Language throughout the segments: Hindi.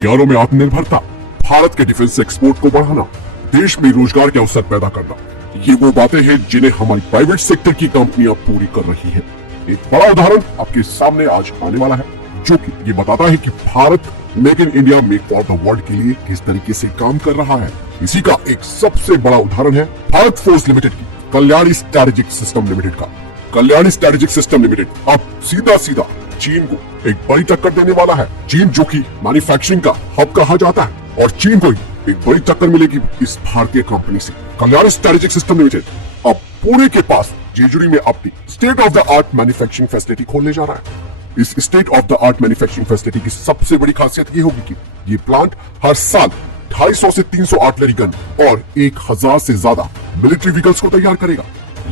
हथियारों में आत्मनिर्भरता, भारत के डिफेंस एक्सपोर्ट को बढ़ाना, देश में रोजगार के अवसर पैदा करना, ये वो बातें हैं जिन्हें हमारी प्राइवेट सेक्टर की कंपनियां पूरी कर रही हैं। एक बड़ा उदाहरण आपके सामने आज आने वाला है, जो कि ये बताता है कि Bharat make in India make for the world के लिए किस तरीके से काम कर रहा है। इसी का एक सबसे बड़ा उदाहरण है भारत फोर्स लिमिटेड की कल्याणी स्ट्रेटेजिक सिस्टम लिमिटेड का। कल्याणी स्ट्रेटेजिक सिस्टम लिमिटेड अब सीधा चीन को एक बड़ी टक्कर देने वाला है। चीन जो कि मैन्युफैक्चरिंग का हब कहा जाता है, और चीन को एक बड़ी टक्कर मिलेगी इस भारतीय कंपनी से। कल्याणी स्ट्रेटेजिक सिस्टम लिमिटेड अब पुणे के पास जेजुरी में अपनी state of the art manufacturing facility खोलने जा रहा है। इस state of the art manufacturing facility की सबसे बड़ी खासियत ये होगी कि ये प्लांट हर साल 250 से 300 आर्टिलरी गन और 1000 से ज्यादा मिलिट्री व्हीकल्स को तैयार करेगा।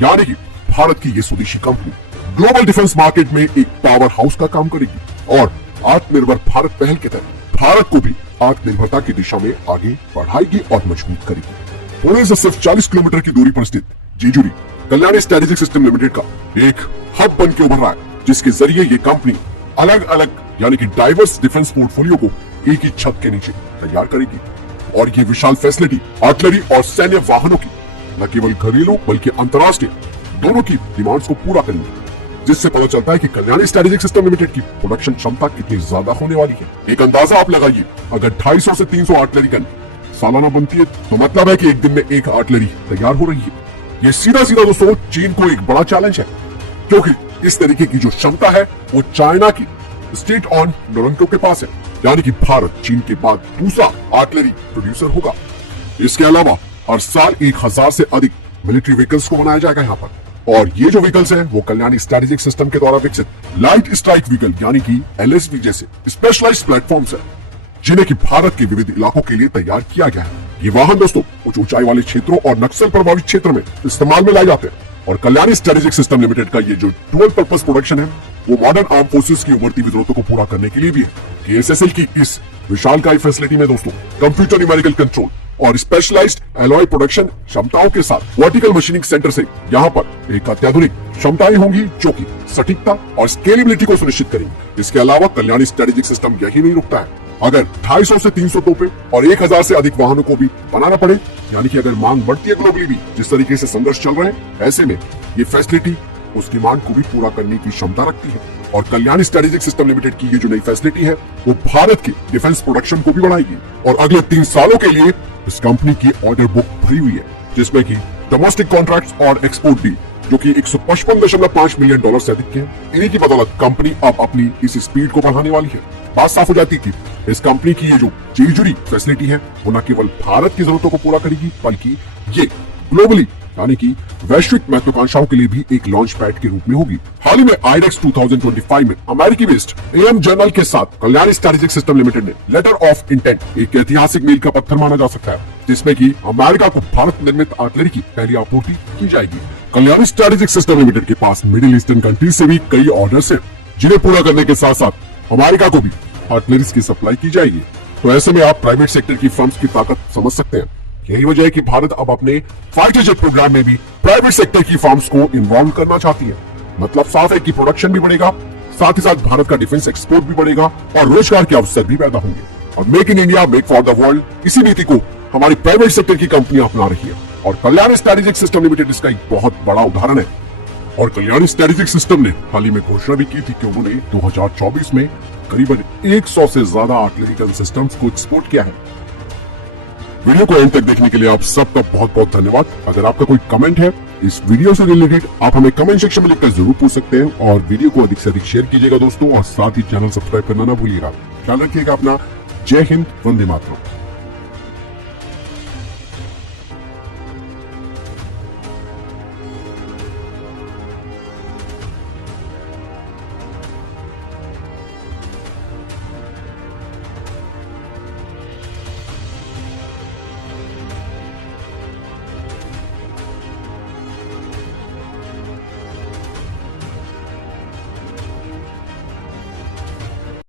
यानी कि भारत की ये स्वदेशी कंपनी ग्लोबल डिफेंस मार्केट में एक पावर हाउस का काम करेगी और आत्मनिर्भर भारत पहल के तहत भारत को भी आत्मनिर्भरता की दिशा में आगे बढ़ाएगी और मजबूत करेगी। पुणे से सिर्फ 40 किलोमीटर की दूरी पर स्थित Jejuri Kalyani strategic system limited का एक हब बन के उभर रहा है, जिसके जरिए ये कंपनी अलग अलग यानी कि डाइवर्स डिफेंस पोर्टफोलियो को एक ही छत के नीचे तैयार करेगी। और ये विशाल फैसिलिटी आर्टिलरी और सैन्य वाहनों की न केवल घरेलू बल्कि अंतर्राष्ट्रीय दोनों की डिमांड्स को पूरा करेंगे, जिससे पता चलता है कि कल्याणी स्ट्रेटेजिक सिस्टम लिमिटेड की प्रोडक्शन क्षमता कितनी ज्यादा होने वाली है। एक अंदाजा आप लगाइए, अगर 250 से 300 आर्टिलरी गन सालाना बनती है तो मतलब है कि एक दिन में एक आर्टिलरी तैयार हो रही है। ये सीधा दोस्तों चीन को एक बड़ा चैलेंज है, क्योंकि इस तरीके की जो क्षमता है वो चाइना की स्टेट ऑन नोरंको के पास है। यानी कि भारत चीन के बाद दूसरा आर्टिलरी प्रोड्यूसर होगा। इसके अलावा हर साल 1000 से अधिक मिलिट्री व्हीकल्स को बनाया जाएगा यहाँ पर, और ये जो व्हीकल्स हैं वो कल्याणी स्ट्रेटेजिक सिस्टम के द्वारा विकसित लाइट स्ट्राइक व्हीकल यानी कि LSV जैसे स्पेशलाइज्ड प्लेटफॉर्म्स हैं, जिन्हें कि भारत के विविध इलाकों के लिए तैयार किया गया है। ये वाहन दोस्तों कुछ ऊंचाई वाले क्षेत्रों और नक्सल प्रभावित क्षेत्र में इस्तेमाल में लाए जाते हैं। और कल्याणी स्ट्रेटेजिक सिस्टम लिमिटेड का ये जो डुअल पर्पस प्रोडक्शन है वो मॉडर्न आर्म फोर्सेस की उभरती हुई जरूरतों को पूरा करने के लिए भी है। KSSL की इस विशालकाय फैसिलिटी में दोस्तों कंप्यूटर न्यूमेरिकल कंट्रोल और स्पेशलाइज्ड एलॉय प्रोडक्शन क्षमताओं के साथ वर्टिकल मशीनिंग सेंटर से यहाँ पर एक अत्याधुनिक क्षमताएं होंगी, जो कि सटीकता और स्केलेबिलिटी को सुनिश्चित करेंगी। इसके अलावा कल्याणी स्ट्रेटेजिक सिस्टम यही नहीं रुकता है। अगर 250 से 300 तोपे और 1000 से अधिक वाहनों को भी बनाना पड़े, यानी कि अगर मांग बढ़ती है ग्लोबली भी, जिस तरीके से संघर्ष चल रहे हैं, ऐसे में ये फैसिलिटी उस डिमांड को भी पूरा करने की क्षमता रखती है। और कल्याणी स्ट्रेटेजिक सिस्टम लिमिटेड की ये जो नई फैसिलिटी है वो भारत के डिफेंस प्रोडक्शन को भी बढ़ाएगी। और अगले 3 सालों के लिए इस कंपनी की ऑर्डर बुक भरी हुई है, जिसमें कि डोमेस्टिक कॉन्ट्रैक्ट्स और एक्सपोर्ट डील जो कि 155.5 मिलियन डॉलर से अधिक के हैं। इन्हीं की बदौलत कंपनी अब अपनी इस स्पीड को बढ़ाने वाली है। बात साफ हो जाती है कि इस कंपनी की ये जो जेजुरी फैसिलिटी है वो न केवल भारत की जरूरतों को पूरा करेगी, बल्कि ये ग्लोबली यानी कि वैश्विक महत्वाकांक्षाओं के लिए भी एक लॉन्च पैड के रूप में होगी। हाल ही में IDEX 2025 में अमेरिकी बेस्ड AM जर्नल के साथ कल्याणी स्ट्रेटेजिक सिस्टम लिमिटेड ने लेटर ऑफ इंटेंट एक ऐतिहासिक मील का पत्थर माना जा सकता है, जिसमें कि अमेरिका को भारत निर्मित आर्टिलरी की पहली आपूर्ति की जाएगी। कल्याणी स्ट्रेटेजिक सिस्टम लिमिटेड के पास मिडिल ईस्टर्न कंट्रीज से भी कई ऑर्डर्स हैं, जिन्हें पूरा करने के साथ साथ अमेरिका को भी आर्टिलरीज की सप्लाई की जाएगी। तो ऐसे में आप प्राइवेट सेक्टर की फर्म्स की ताकत समझ सकते हैं। यही वजह है कि भारत अब अपने फाइटर जेट प्रोग्राम में भी प्राइवेट सेक्टर की फर्म्स को इन्वॉल्व करना चाहती है। मतलब साफ है कि प्रोडक्शन भी बढ़ेगा, साथ ही साथ भारत का डिफेंस एक्सपोर्ट भी बढ़ेगा और रोजगार के अवसर भी पैदा होंगे। और make in India make for the world, इसी नीति को हमारी प्राइवेट सेक्टर की कंपनियां अपना रही है। और कल्याणी स्ट्रेटेजिक सिस्टम लिमिटेड इसका एक बहुत बड़ा उदाहरण है। और कल्याणी स्ट्रेटेजिक सिस्टम ने हाल ही में घोषणा भी की थी कि उन्होंने 2024 में करीबन 100 से ज्यादा आर्टिलरी गन सिस्टम्स को एक्सपोर्ट किया है। वीडियो को एंड तक देखने के लिए आप सबका बहुत बहुत धन्यवाद। अगर आपका कोई कमेंट है इस वीडियो से रिलेटेड, आप हमें कमेंट सेक्शन में लिखकर जरूर पूछ सकते हैं। और वीडियो को अधिक से अधिक शेयर कीजिएगा दोस्तों, और साथ ही चैनल सब्सक्राइब करना ना भूलिएगा। ख्याल रखिएगा अपना। जय हिंद, वंदे मातरम।